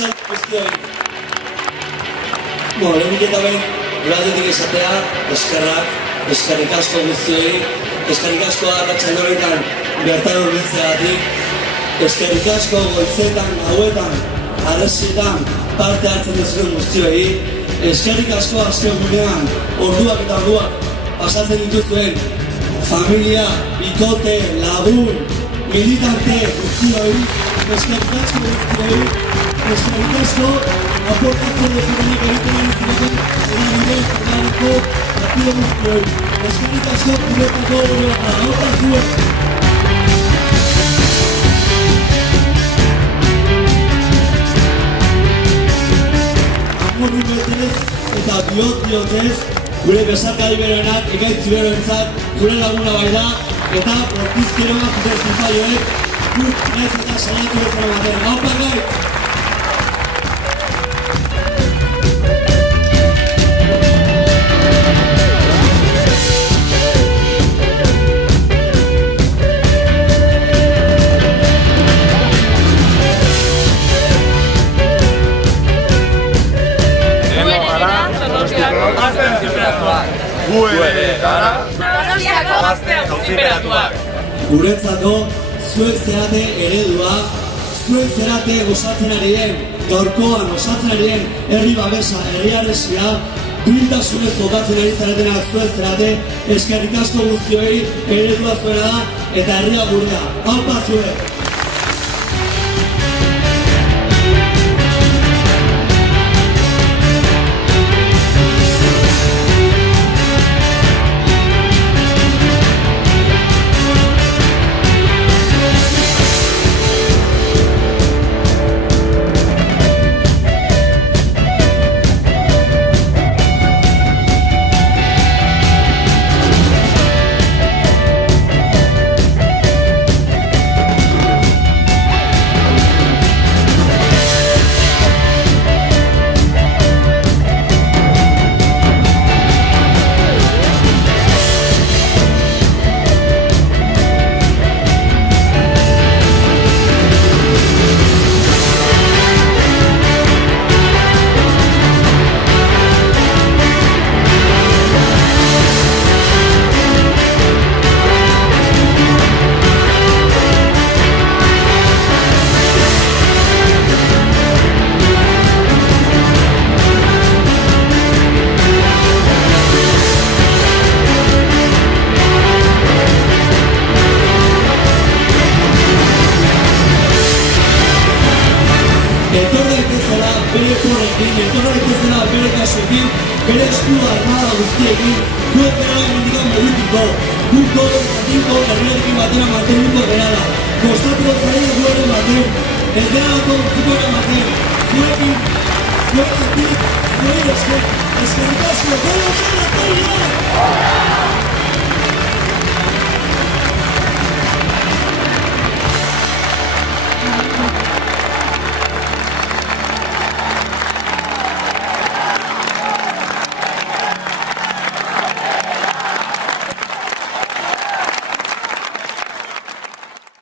arratsalde guztioi. Lehenik eta behin, gure aldetik esatea, eskerrik asko guztioi, eskerrik asko arratsalde honetan bertan hurbiltzeagatik, eskerrik asko goizetan, gauetan, arrasietan parte hartzen duzuen guztioi, eskerrik asko azken gunean, orduak eta orduak pasatzen dituzuen familia, bikote, lagun, militante guztioi, eskerrik asko guztioi, eskerrik asko aportatzen definenik egiten egiten edabide jornaleko partido guztioi, eskerrik asko guretako hori bat agauta zuen. Amorru betez eta diotez, gure besarkadi beroenak, ekaitz beroentzat, gure laguna bai da, eta bortizkeroa zuten zinfaioek, guk naiz eta salatu bezala baten. Haupa gaitz! Guretzako, zuek zerate eredua, zuek zerate osatzen ari den, gaurkoan osatzen ari den herri babesa, herri arresia, duintasunez jokatzen ari zaretenak zuek zerate, eskerrik asko guztioi, eredua zuena da, eta herria gurea. Haupa zuek! Bere esku armada guztiekin, guek gara emendikan mobiltuko, guko jatinko herriarekin batera mantenuko gerala. Kostatuko zaila gueren baten, ez denalako utzikoen baten, zuekin, zuekin, zuekin eskerrik asko, gero zen,